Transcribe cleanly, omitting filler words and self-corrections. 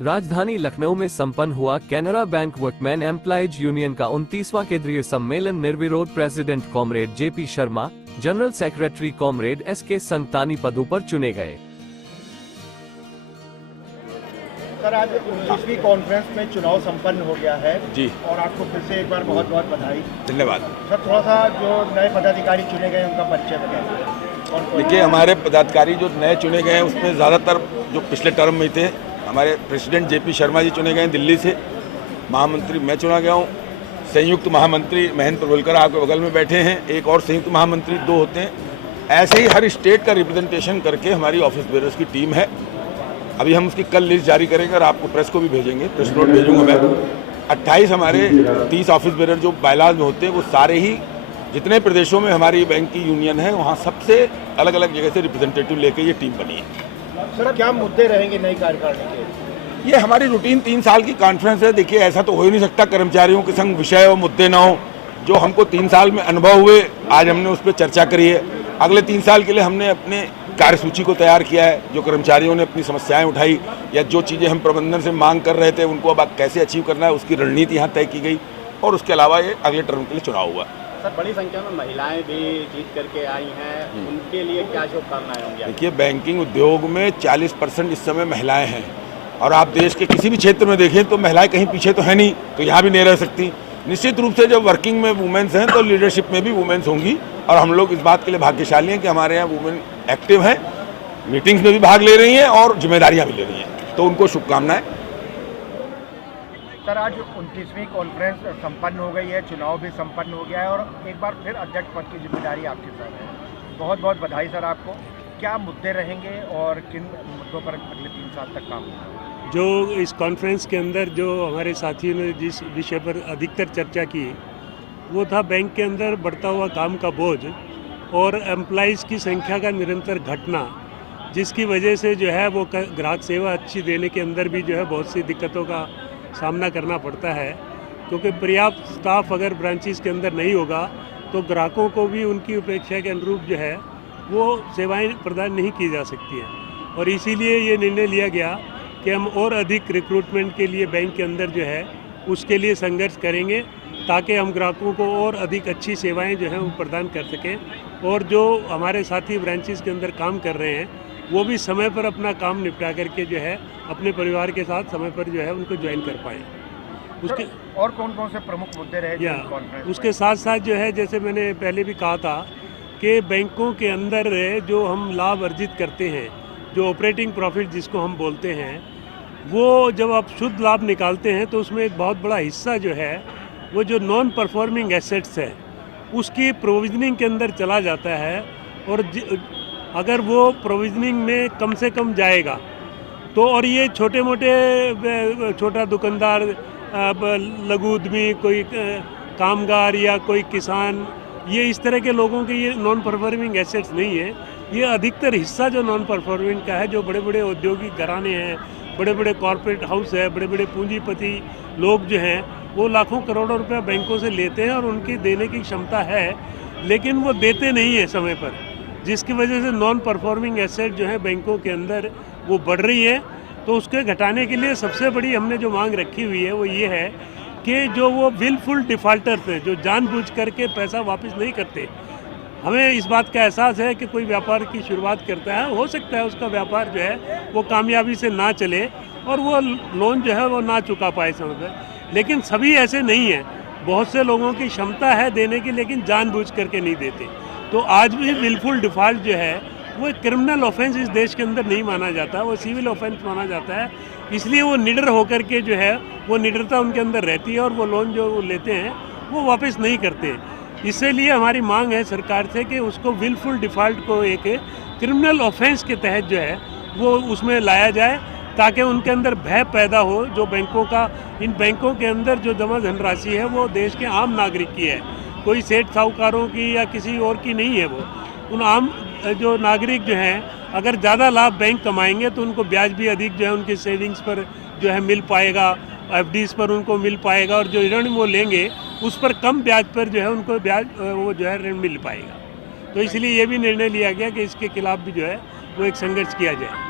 राजधानी लखनऊ में संपन्न हुआ Canara bank workman employees union का 29वां केंद्रीय सम्मेलन निर्विरोध president comrade JP Sharma, general secretary comrade SK Santani पदों पर चुने गए। सर, आज 19वीं कॉन्फ्रेंस में चुनाव संपन्न हो गया है जी, और आपको फिर से एक बार बहुत बहुत बधाई। धन्यवाद। सर, थोड़ा सा जो नए पदाधिकारी चुने गए उनका परिचय बताइए। देखिए, हमारे पदाधिकारी जो नए चुने गए हैं उसमें ज़्यादातर जो पिछले टर्म में थे, हमारे प्रेसिडेंट जेपी शर्मा जी चुने गए हैं दिल्ली से, महामंत्री मैं चुना गया हूँ, संयुक्त महामंत्री महेंद्र प्रवलकर आपके बगल में बैठे हैं, एक और संयुक्त महामंत्री 2 होते हैं। ऐसे ही हर स्टेट का रिप्रेजेंटेशन करके हमारी ऑफिस बेयरर्स की टीम है। अभी हम उसकी कल लिस्ट जारी करेंगे और आपको प्रेस को भी भेजेंगे, प्रेस नोट भेजूंगा मैं। 28 हमारे 30 ऑफिस बेयरर जो बायलाज में होते हैं वो सारे ही जितने प्रदेशों में हमारी बैंक की यूनियन है वहाँ सबसे अलग अलग जगह से रिप्रेजेंटेटिव लेके ये टीम बनी है। सर, क्या मुद्दे रहेंगे नई कार्यकारिणी के? ये हमारी रूटीन 3 साल की कॉन्फ्रेंस है। देखिए, ऐसा तो हो ही नहीं सकता कर्मचारियों के संग विषय और मुद्दे ना हो। जो हमको 3 साल में अनुभव हुए आज हमने उस पर चर्चा करी है। अगले 3 साल के लिए हमने अपने कार्यसूची को तैयार किया है। जो कर्मचारियों ने अपनी समस्याएं उठाई या जो चीज़ें हम प्रबंधन से मांग कर रहे थे उनको अब कैसे अचीव करना है उसकी रणनीति यहाँ तय की गई। और उसके अलावा ये अगले टर्म के लिए चुनाव हुआ। सर, बड़ी संख्या में महिलाएं भी जीत करके आई हैं, उनके लिए क्या शुभकामनाएं होंगी? देखिए, बैंकिंग उद्योग में 40% इस समय महिलाएं हैं और आप देश के किसी भी क्षेत्र में देखें तो महिलाएं कहीं पीछे तो है नहीं, तो यहाँ भी नहीं रह सकती। निश्चित रूप से जब वर्किंग में वुमेन्स हैं तो लीडरशिप में भी वुमेन्स होंगी और हम लोग इस बात के लिए भाग्यशाली हैं कि हमारे यहाँ वुमेन एक्टिव हैं, मीटिंग्स में भी भाग ले रही हैं और जिम्मेदारियाँ भी ले रही हैं, तो उनको शुभकामनाएं। सर, आज 29वीं कॉन्फ्रेंस संपन्न हो गई है, चुनाव भी संपन्न हो गया है और एक बार फिर अध्यक्ष पद की जिम्मेदारी आपके साथ है। बहुत बहुत बधाई सर आपको। क्या मुद्दे रहेंगे और किन मुद्दों पर अगले 3 साल तक काम होगा? जो इस कॉन्फ्रेंस के अंदर जो हमारे साथियों ने जिस विषय पर अधिकतर चर्चा की वो था बैंक के अंदर बढ़ता हुआ काम का बोझ और एम्प्लॉइज़ की संख्या का निरंतर घटना, जिसकी वजह से जो है वो ग्राहक सेवा अच्छी देने के अंदर भी जो है बहुत सी दिक्कतों का सामना करना पड़ता है। क्योंकि पर्याप्त स्टाफ अगर ब्रांचेस के अंदर नहीं होगा तो ग्राहकों को भी उनकी अपेक्षा के अनुरूप जो है वो सेवाएं प्रदान नहीं की जा सकती हैं। और इसीलिए ये निर्णय लिया गया कि हम और अधिक रिक्रूटमेंट के लिए बैंक के अंदर जो है उसके लिए संघर्ष करेंगे ताकि हम ग्राहकों को और अधिक अच्छी सेवाएं जो हैं वो प्रदान कर सकें और जो हमारे साथी ब्रांचेस के अंदर काम कर रहे हैं वो भी समय पर अपना काम निपटा करके जो है अपने परिवार के साथ समय पर जो है उनको ज्वाइन कर पाएँ। उसके और कौन कौन से प्रमुख मुद्दे रहे कॉन्फ्रेंस? उसके साथ साथ जो है जैसे मैंने पहले भी कहा था कि बैंकों के अंदर जो हम लाभ अर्जित करते हैं, जो ऑपरेटिंग प्रॉफिट जिसको हम बोलते हैं, वो जब आप शुद्ध लाभ निकालते हैं तो उसमें एक बहुत बड़ा हिस्सा जो है वो जो नॉन परफॉर्मिंग एसेट्स है उसकी प्रोविजनिंग के अंदर चला जाता है। और अगर वो प्रोविजनिंग में कम से कम जाएगा तो और ये छोटे मोटे छोटा दुकानदार, लघु उद्यमी, कोई कामगार या कोई किसान, ये इस तरह के लोगों के ये नॉन परफॉर्मिंग एसेट्स नहीं है। ये अधिकतर हिस्सा जो नॉन परफॉर्मिंग का है, जो बड़े बड़े औद्योगिक घराने हैं, बड़े बड़े कॉरपोरेट हाउस है, बड़े बड़े पूंजीपति लोग जो हैं वो लाखों करोड़ों रुपया बैंकों से लेते हैं और उनकी देने की क्षमता है लेकिन वो देते नहीं है समय पर, जिसकी वजह से नॉन परफॉर्मिंग एसेट जो है बैंकों के अंदर वो बढ़ रही है। तो उसके घटाने के लिए सबसे बड़ी हमने जो मांग रखी हुई है वो ये है कि जो वो विलफुल डिफ़ॉल्टर्स हैं, जो जानबूझ करके पैसा वापस नहीं करते, हमें इस बात का एहसास है कि कोई व्यापार की शुरुआत करता है, हो सकता है उसका व्यापार जो है वो कामयाबी से ना चले और वो लोन जो है वो ना चुका पाए समय पर, लेकिन सभी ऐसे नहीं हैं। बहुत से लोगों की क्षमता है देने की लेकिन जानबूझ करके नहीं देते। तो आज भी विलफुल डिफ़ॉल्ट जो है वो एक क्रिमिनल ऑफेंस इस देश के अंदर नहीं माना जाता, वो सिविल ऑफेंस माना जाता है। इसलिए वो निडर होकर के जो है वो निडरता उनके अंदर रहती है और वो लोन जो वो लेते हैं वो वापस नहीं करते। इसीलिए हमारी मांग है सरकार से कि उसको विलफुल डिफ़ॉल्ट को एक क्रिमिनल ऑफेंस के तहत जो है वो उसमें लाया जाए ताकि उनके अंदर भय पैदा हो। जो बैंकों का, इन बैंकों के अंदर जो जमा धनराशि है वो देश के आम नागरिक की है, कोई सेठ साहूकारों की या किसी और की नहीं है। वो उन आम जो नागरिक जो हैं अगर ज़्यादा लाभ बैंक कमाएंगे तो उनको ब्याज भी अधिक जो है उनके सेविंग्स पर जो है मिल पाएगा, एफडीज पर उनको मिल पाएगा और जो ऋण वो लेंगे उस पर कम ब्याज पर जो है उनको ब्याज वो जो है ऋण मिल पाएगा। तो इसलिए ये भी निर्णय लिया गया कि इसके खिलाफ भी जो है वो एक संघर्ष किया जाए।